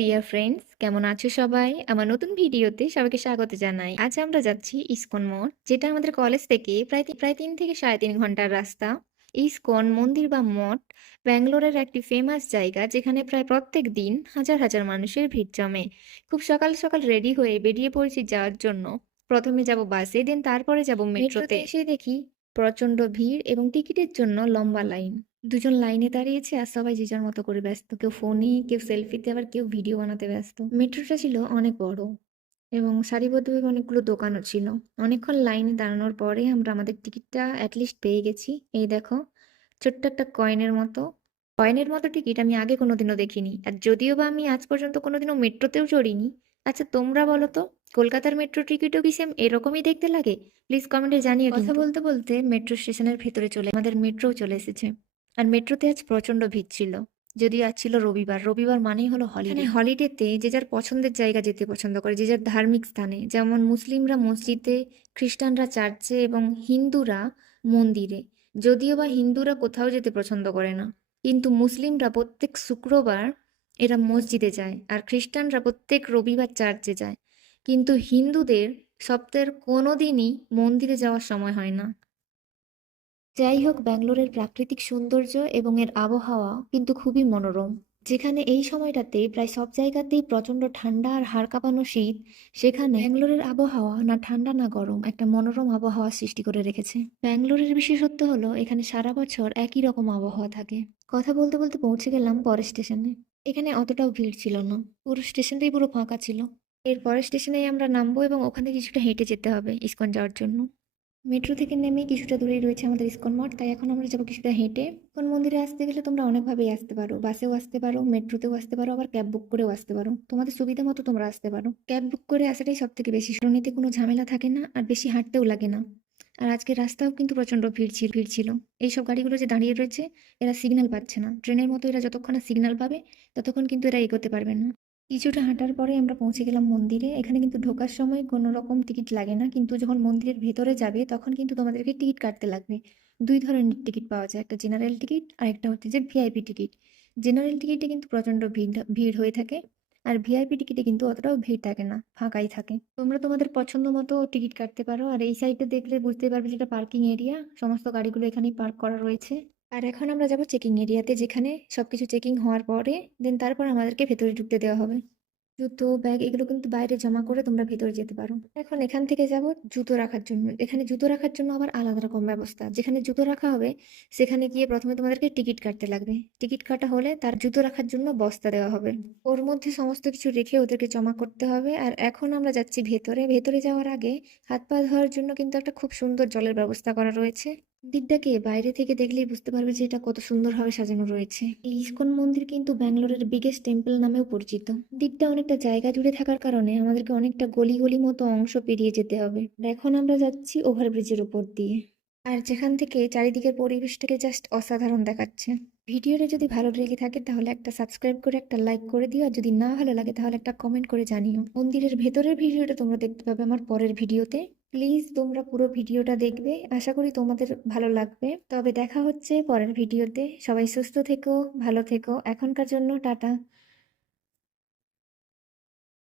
Dear friends, কেমন আছো সবাই? আমার নতুন ভিডিওতে সবাইকে স্বাগত জানাই। আজ আমরা যাচ্ছি ইসকন মঠ, যেটা আমাদের কলেজ থেকে প্রায় 3 থেকে 3.5 ঘন্টার রাস্তা। ইসকন মন্দির বা মঠ ব্যাঙ্গালোরের একটি ফেমাস জায়গা, যেখানে প্রায় প্রত্যেক দিন হাজার হাজার মানুষের ভিড় জমে। খুব সকাল সকাল রেডি হয়ে বেরিয়ে পড়েছি যাওয়ার জন্য। প্রথমে যাব বাসে, দেন তারপরে যাব মেট্রোতে। এসে দেখি প্রচন্ড ভিড় এবং টিকিটের জন্য লম্বা লাইন। দুজন লাইনে দাঁড়িয়েছে আর সবাই যে যার মতো করে ব্যস্ত, কেউ ফোনে, কেউ সেলফিতে, আবার কেউ ভিডিও বানাতে ব্যস্ত। মেট্রোটা ছিল অনেক বড় এবং সারিবদ্ধভাবে অনেকগুলো দোকানও ছিল। অনেকক্ষণ লাইনে দাঁড়ানোর পরে আমরা আমাদের টিকিটটা অ্যাটলিস্ট পেয়ে গেছি। এই দেখো, ছোট্ট একটা কয়েনের মতো টিকিট আমি আগে কোনোদিনও দেখিনি, আর যদিও বা আমি আজ পর্যন্ত কোনোদিনও মেট্রোতেও চড়িনি। আচ্ছা, তোমরা বলো তো, কলকাতার মেট্রো টিকিটও কি সেম এরকমই দেখতে লাগে? প্লিজ কমেন্টে জানিও। কথা বলতে বলতে মেট্রো স্টেশনের ভেতরে আমাদের মেট্রোও চলে এসেছে। আর মেট্রোতে আজ প্রচন্ড ভিড় ছিল, যদিও আজ ছিল রবিবার। রবিবার মানেই হলো হলিডে। হলিডেতে যে যার পছন্দের জায়গা যেতে পছন্দ করে, যে যার ধার্মিক স্থানে। যেমন মুসলিমরা মসজিদে, খ্রিস্টানরা চার্চে এবং হিন্দুরা মন্দিরে। যদিও বা হিন্দুরা কোথাও যেতে পছন্দ করে না, কিন্তু মুসলিমরা প্রত্যেক শুক্রবার এরা মসজিদে যায়, আর খ্রিস্টানরা প্রত্যেক রবিবার চার্চে যায়। কিন্তু হিন্দুদের সপ্তাহের কোনো দিনই মন্দিরে যাওয়ার সময় হয় না। যাই হোক, ব্যাঙ্গালোরের প্রাকৃতিক সৌন্দর্য এবং এর আবহাওয়া কিন্তু খুবই মনোরম। যেখানে এই সময়টাতে প্রায় সব জায়গাতেই প্রচন্ড ঠান্ডা আর হাড় কাঁপানো শীত, সেখানে ব্যাঙ্গালোরের আবহাওয়া না ঠান্ডা না গরম, একটা মনোরম আবহাওয়া সৃষ্টি করে রেখেছে। ব্যাঙ্গালোরের বিশেষত্ব হলো এখানে সারা বছর একই রকম আবহাওয়া থাকে। কথা বলতে বলতে পৌঁছে গেলাম পরের স্টেশনে। এখানে অতটাও ভিড় ছিল না, পুরো স্টেশনটাই পুরো ফাঁকা ছিল। এর পরের স্টেশনেই আমরা নামবো এবং ওখানে কিছুটা হেঁটে যেতে হবে ইসকন যাওয়ার জন্য। মেট্রো থেকে নেমে কিছুটা দূরেই রয়েছে আমাদের ইসকন মঠ, তাই এখন আমরা যাবো কিছুটা হেঁটে। ইসকন মন্দিরে আসতে গেলে তোমরা অনেকভাবেই আসতে পারো, বাসেও আসতে পারো, মেট্রোতেও আসতে পারো, আবার ক্যাব বুক করেও আসতে পারো। তোমাদের সুবিধা মতো তোমরা আসতে পারো। ক্যাব বুক করে আসাটাই সব থেকে বেশি, নিতে কোনো ঝামেলা থাকে না আর বেশি হাঁটতেও লাগে না। আর আজকে রাস্তাও কিন্তু প্রচন্ড ভিড় ছিল। এইসব গাড়িগুলো যে দাঁড়িয়ে রয়েছে, এরা সিগন্যাল পাচ্ছে না। ট্রেনের মতো এরা যতক্ষণ না সিগন্যাল পাবে ততক্ষণ কিন্তু এরা এগোতে পারবে না। কিছুটা হাঁটার পরে আমরা পৌঁছে গেলাম মন্দিরে। এখানে কিন্তু ঢোকার সময় কোনো রকম টিকিট লাগে না, কিন্তু যখন মন্দিরের ভেতরে যাবে তখন কিন্তু তোমাদেরকে টিকিট কাটতে লাগবে। দুই ধরনের টিকিট পাওয়া যায়, একটা জেনারেল টিকিট আর একটা হচ্ছে যে ভিআইপি টিকিট। জেনারেল টিকিটে কিন্তু প্রচন্ড ভিড় হয়ে থাকে, আর ভিআইপি টিকিটে কিন্তু অতটাও ভিড় থাকে না, ফাঁকাই থাকে। তোমরা তোমাদের পছন্দ মতো টিকিট কাটতে পারো। আর এই সাইডে দেখলে বুঝতে পারবে যেটা পার্কিং এরিয়া, সমস্ত গাড়িগুলো এখানেই পার্ক করা রয়েছে। আর এখন আমরা যাব চেকিং এরিয়াতে, যেখানে সবকিছু চেকিং হওয়ার পরে দেন তারপর আমাদেরকে ভেতরে ঢুকতে দেওয়া হবে। জুতো, ব্যাগ এগুলো কিন্তু বাইরে জমা করে তোমরা ভেতরে যেতে পারো। এখন এখান থেকে যাব জুতো রাখার জন্য। এখানে জুতো রাখার জন্য আবার আলাদা রকম ব্যবস্থা। যেখানে জুতো রাখা হবে সেখানে গিয়ে প্রথমে তোমাদেরকে টিকিট কাটতে লাগবে। টিকিট কাটা হলে তার জুতো রাখার জন্য বস্তা দেওয়া হবে, ওর মধ্যে সমস্ত কিছু রেখে ওদেরকে জমা করতে হবে। আর এখন আমরা যাচ্ছি ভেতরে। ভেতরে যাওয়ার আগে হাত পা ধোয়ার জন্য কিন্তু একটা খুব সুন্দর জলের ব্যবস্থা করা রয়েছে। মন্দিরটাকে বাইরে থেকে দেখলেই বুঝতে পারবে যে এটা কত সুন্দরভাবে সাজানো রয়েছে। এই ইসকন মন্দির কিন্তু ব্যাঙ্গালোরের বিগেস্ট টেম্পল নামেও পরিচিত। মন্দিরটা অনেকটা জায়গা জুড়ে থাকার কারণে আমাদেরকে অনেকটা গলি গলি মতো অংশ পেরিয়ে যেতে হবে। আর এখন আমরা যাচ্ছি ওভারব্রিজের উপর দিয়ে, আর যেখান থেকে চারিদিকের পরিবেশটাকে জাস্ট অসাধারণ দেখাচ্ছে। ভিডিওটা যদি ভালো লেগে থাকে তাহলে একটা সাবস্ক্রাইব করে একটা লাইক করে দিও, আর যদি না ভালো লাগে তাহলে একটা কমেন্ট করে জানিও। মন্দিরের ভেতরের ভিডিওটা তোমরা দেখতে পাবে আমার পরের ভিডিওতে। প্লিজ তোমরা পুরো ভিডিওটা দেখবে, আশা করি তোমাদের ভালো লাগবে। তবে দেখা হচ্ছে পরের ভিডিওতে। সবাই সুস্থ থেকো, ভালো থেকো। এখনকার জন্য টাটা।